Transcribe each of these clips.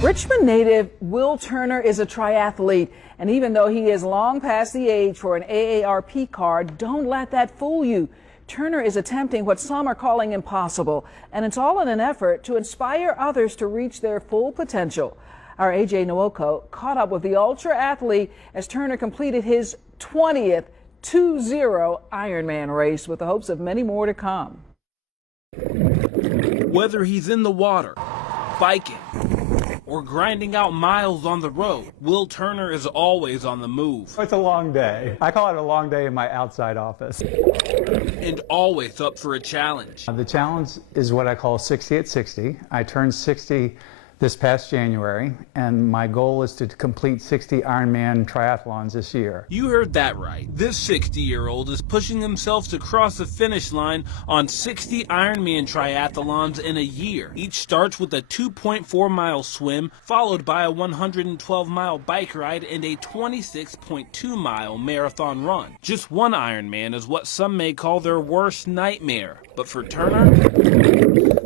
Richmond native Will Turner is a triathlete, and even though he is long past the age for an AARP card, don't let that fool you. Turner is attempting what some are calling impossible, and it's all in an effort to inspire others to reach their full potential. Our AJ Nwoko caught up with the ultra athlete as Turner completed his 20th 2-0 Ironman race with the hopes of many more to come. Whether he's in the water, biking, or grinding out miles on the road, Will Turner is always on the move. It's a long day. I call it a long day in my outside office. And always up for a challenge. The challenge is what I call 60 at 60. I turned 60 this past January, and my goal is to complete 60 Ironman triathlons this year. You heard that right. This 60-year-old is pushing himself to cross the finish line on 60 Ironman triathlons in a year. Each starts with a 2.4-mile swim, followed by a 112-mile bike ride and a 26.2-mile marathon run. Just one Ironman is what some may call their worst nightmare. But for Turner,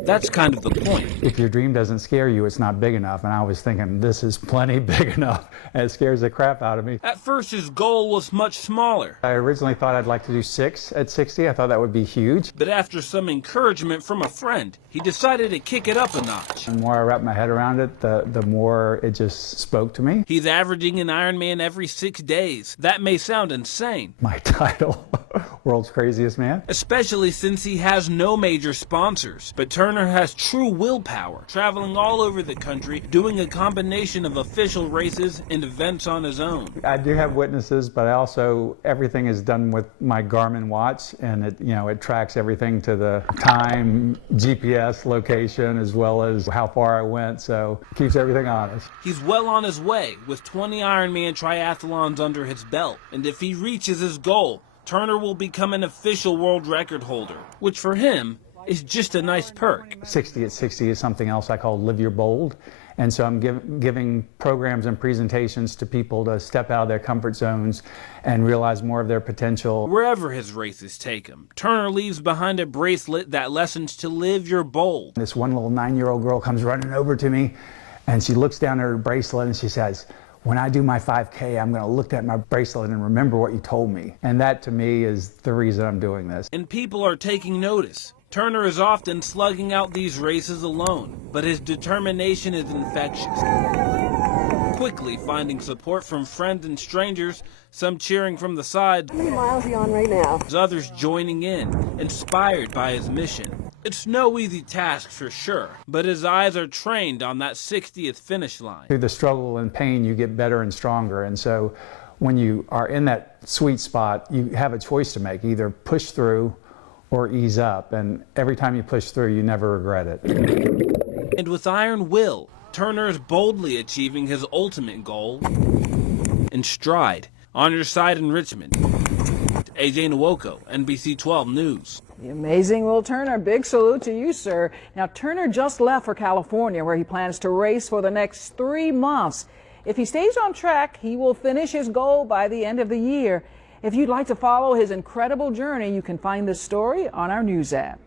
that's kind of the point. If your dream doesn't scare you, it's not big enough. And I was thinking, this is plenty big enough. And it scares the crap out of me. At first, his goal was much smaller. I originally thought I'd like to do 6 at 60. I thought that would be huge. But after some encouragement from a friend, he decided to kick it up a notch. The more I wrapped my head around it, the more it just spoke to me. He's averaging an Ironman every 6 days. That may sound insane. My title, World's Craziest Man. Especially since he has no major sponsors. But Turner has true willpower, traveling all over the country, doing a combination of official races and events on his own. I do have witnesses, but everything is done with my Garmin watch, and it tracks everything to the time, GPS location, as well as how far I went, so it keeps everything honest. He's well on his way with 20 Ironman triathlons under his belt, and if he reaches his goal, Turner will become an official world record holder, which for him is just a nice perk. 60 at 60 is something else I call Live Your Bold. And so I'm giving programs and presentations to people to step out of their comfort zones and realize more of their potential. Wherever his races take him, Turner leaves behind a bracelet that lessons to live your bold. This one little 9-year-old girl comes running over to me, and she looks down at her bracelet and she says, "When I do my 5K, I'm going to look at my bracelet and remember what you told me." And that, to me, is the reason I'm doing this. And people are taking notice. Turner is often slugging out these races alone, but his determination is infectious. Quickly finding support from friends and strangers, some cheering from the side. How many miles are you on right now? Others joining in, inspired by his mission. It's no easy task for sure, but his eyes are trained on that 60th finish line. Through the struggle and pain, you get better and stronger. And so when you are in that sweet spot, you have a choice to make, either push through or ease up. And every time you push through, you never regret it. And with iron will, Turner is boldly achieving his ultimate goal in stride. On your side in Richmond, AJ Nwoko, NBC 12 News. The amazing Will Turner, big salute to you, sir. Now, Turner just left for California, where he plans to race for the next 3 months. If he stays on track, he will finish his goal by the end of the year. If you'd like to follow his incredible journey, you can find this story on our news app.